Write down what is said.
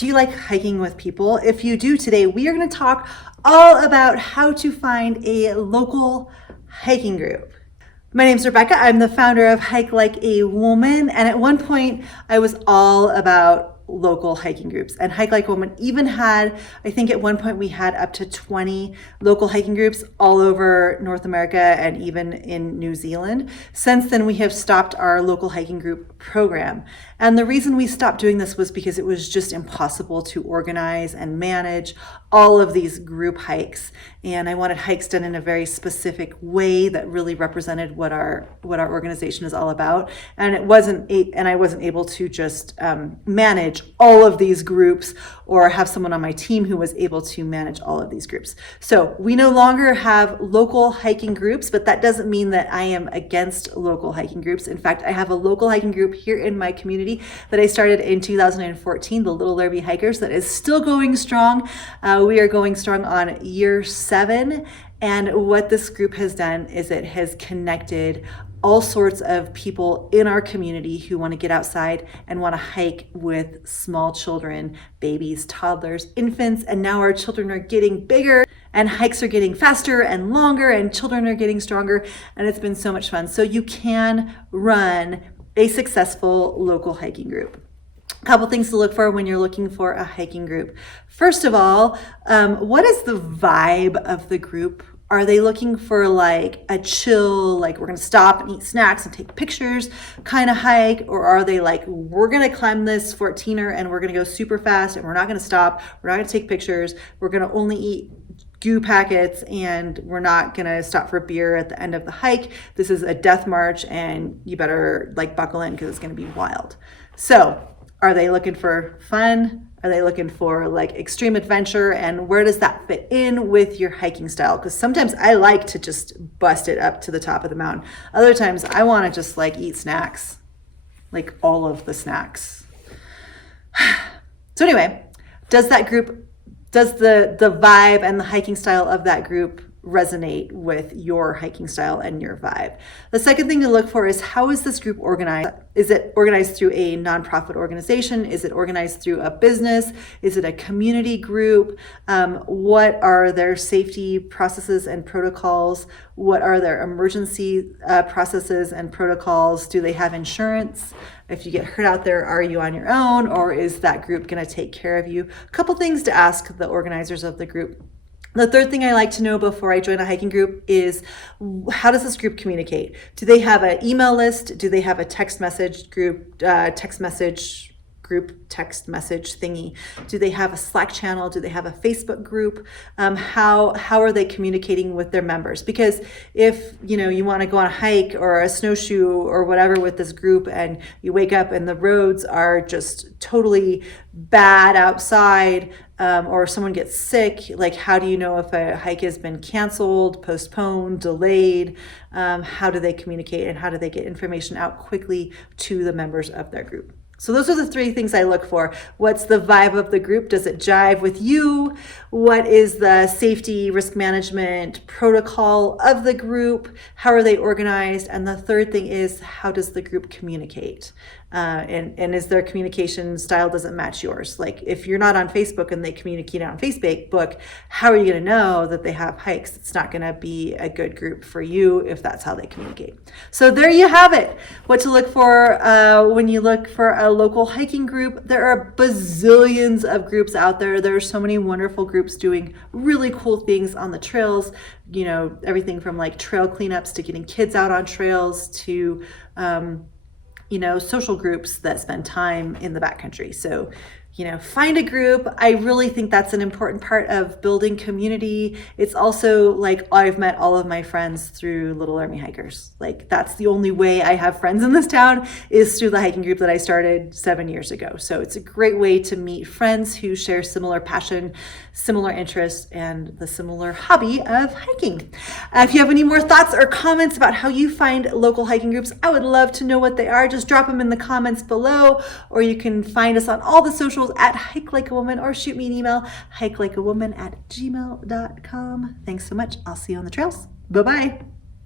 Do you like hiking with people? If you do, today we are going to talk all about how to find a local hiking group. My name's Rebecca. I'm the founder of Hike Like a Woman, and at one point I was all about local hiking groups, and Hike Like a Woman even had, I think at one point we had up to 20 local hiking groups all over North America and even in New Zealand. Since then we have stopped our local hiking group program, and the reason we stopped doing this was because it was just impossible to organize and manage all of these group hikes, and I wanted hikes done in a very specific way that really represented what our organization is all about. And I wasn't able to just manage all of these groups or have someone on my team who was able to manage all of these groups. So we no longer have local hiking groups, but that doesn't mean that I am against local hiking groups. In fact, I have a local hiking group here in my community that I started in 2014, the Little Derby Hikers, that is still going strong. We are going strong on year 7. And what this group has done is it has connected all sorts of people in our community who want to get outside and want to hike with small children, babies, toddlers, infants, and now our children are getting bigger and hikes are getting faster and longer and children are getting stronger, and it's been so much fun. So you can run a successful local hiking group. A couple things to look for when you're looking for a hiking group. First of all, what is the vibe of the group? Are they looking for like a chill, like we're gonna stop and eat snacks and take pictures kind of hike? Or are they like, we're gonna climb this 14er and we're gonna go super fast and we're not gonna stop, we're not gonna take pictures, we're gonna only eat goo packets and we're not gonna stop for beer at the end of the hike. This is a death march and you better like buckle in because it's gonna be wild. So are they looking for fun? Are they looking for like extreme adventure? And where does that fit in with your hiking style? Because sometimes I like to just bust it up to the top of the mountain. Other times I want to just like eat snacks, like all of the snacks. So anyway, does the vibe and the hiking style of that group resonate with your hiking style and your vibe? The second thing to look for is, how is this group organized? Is it organized through a nonprofit organization? Is it organized through a business? Is it a community group? What are their safety processes and protocols? What are their emergency processes and protocols? Do they have insurance? If you get hurt out there, are you on your own, or is that group going to take care of you? A couple things to ask the organizers of the group. The third thing I like to know before I join a hiking group is, how does this group communicate? Do they have an email list? Do they have a text message thingy? Do they have a Slack channel? Do they have a Facebook group? How are they communicating with their members? Because if you want to go on a hike or a snowshoe or whatever with this group, and you wake up and the roads are just totally bad outside, or someone gets sick, like how do you know if a hike has been canceled, postponed, delayed? How do they communicate, and how do they get information out quickly to the members of their group? So those are the 3 things I look for. What's the vibe of the group? Does it jive with you? What is the safety risk management protocol of the group? How are they organized? And the third thing is, how does the group communicate? And is their communication style, does it match yours? Like if you're not on Facebook and they communicate on Facebook, how are you going to know that they have hikes? It's not going to be a good group for you if that's how they communicate. So there you have it. What to look for when you look for a local hiking group. There are bazillions of groups out there. There are so many wonderful groups doing really cool things on the trails. Everything from like trail cleanups to getting kids out on trails to social groups that spend time in the backcountry. So, find a group. I really think that's an important part of building community. It's also like, I've met all of my friends through Little Army Hikers. Like that's the only way I have friends in this town, is through the hiking group that I started 7 years ago. So it's a great way to meet friends who share similar passion, similar interests, and the similar hobby of hiking. If you have any more thoughts or comments about how you find local hiking groups, I would love to know what they are. Just drop them in the comments below, or you can find us on all the socials at Hike Like a Woman, or shoot me an email, hikelikeawoman@gmail.com. Thanks so much. I'll see you on the trails. Bye-bye.